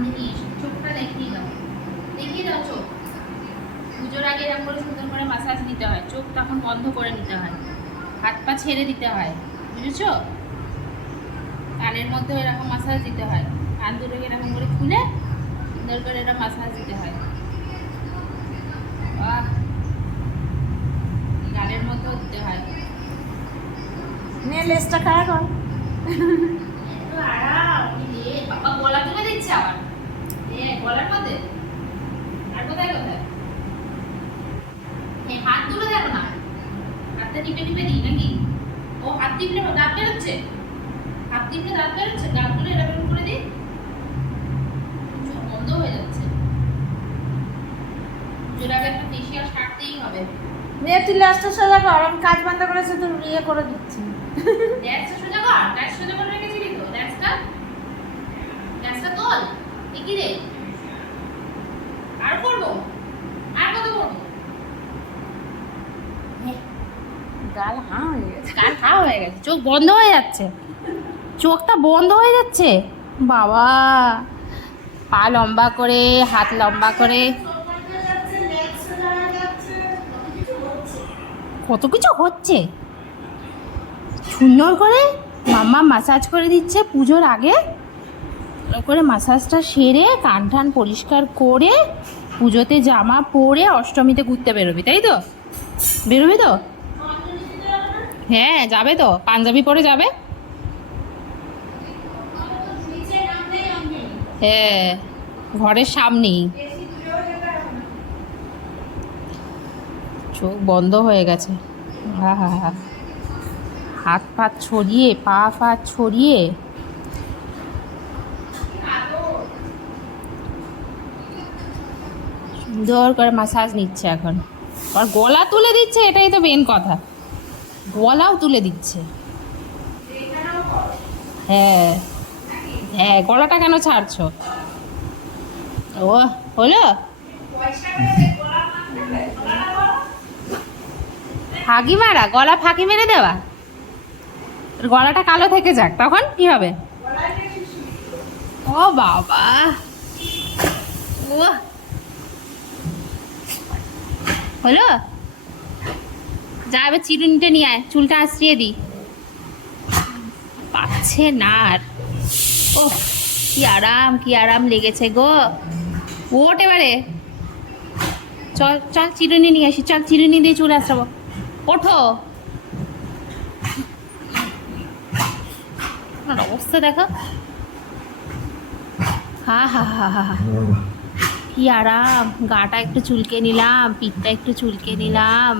সামনে নিয়ে এসো, চোখটা দেখিয়ে দাও, দেখিয়ে দাও চোখ। পুজোর আগে এরকম করে সুন্দর করে মাসাজ দিতে হয়, চোখ তখন বন্ধ করে নিতে হয়, হাত পা ছেড়ে দিতে হয়, বুঝেছো? কানের মধ্যে এরকম মাসাজ দিতে হয়, কান দুটো এরকম করে খুলে সুন্দর করে এটা মাসাজ দিতে হয়। বাহ, গালের মধ্যেও দিতে হয়। নে লেজটা খাড়া কর। একটু আরাম। বাবা গলা তুলে দিচ্ছে আবার, গলার মধ্যে। আর কোথায় কোথায়? হাত তুলে দেখো না, হাতটা টিপে টিপে দিই নাকি? ও হাত টিপলে দাঁত বেরোচ্ছে, হাত টিপলে দাঁত বেরোচ্ছে, দাঁতগুলো এরকম করে দিই, চোখ বন্ধ হয়ে যাচ্ছে। পুজোর আগে একটা ফেসিয়াল সারতেই হবে। নে তুই লেজটা সোজা কর, আমি কাজ বন্ধ করেছি তুই ইয়ে করে দিচ্ছি। ল্যাসটা সোজা কর, ল্যাস সোজা করে রেখেছিলি তো, ল্যাসটা তোল। এ কি রে? আর করবো? আর কত করবো? গাল হাঁ হয়ে গেছে। কান হা হয়ে গেছে, চোখ বন্ধ হয়ে যাচ্ছে, চোখটা বন্ধ হয়ে যাচ্ছে। বাবা, পা লম্বা করে, হাত লম্বা করে, কত কিছু হচ্ছে। সুন্দর করে মাম্মা মাসাজ করে দিচ্ছে পুজোর আগে, করে মাসাজটা সেরে কান টান পরিষ্কার করে পুজোতে জামা পরে অষ্টমীতে ঘুরতে বেরোবি, তাই তো? বেরোবি তো? হ্যাঁ যাবে তো, পাঞ্জাবি পরে যাবে। হ্যাঁ, ঘরের সামনেই। চোখ বন্ধ হয়ে গেছে। হা হা হা, হাত পা ছড়িয়ে, পা পা ছড়িয়ে সুন্দর করে মাসাজ নিচ্ছে এখন। আর গলা তুলে দিচ্ছে, এটাই তো মেন কথা, গলাও তুলে দিচ্ছে। হ্যাঁ হ্যাঁ, গলাটা কেন ছাড়ছো? ও হলো, ফাঁকি মারা, গলা ফাঁকি মেরে দেওয়া, গলাটা কালো থেকে যাক, তখন কি হবে? ও বাবা, ও হলো, যা এবার চিরুনিটা নিয়ে আয়, চুলটা আঁচড়িয়ে দিই। পাচ্ছে না আর। ও কি আরাম লেগেছে গো। ওঠ এবারে, চল চল চিরুনি নিয়ে আসি, চল চিরুনি দিয়ে চুল আঁচড়াবো, ওঠো। অবস্থা দেখো, হা হা হা হা হা, কি আরাম। গাটা একটু চুলকে নিলাম, পিঠটা একটু চুলকে নিলাম।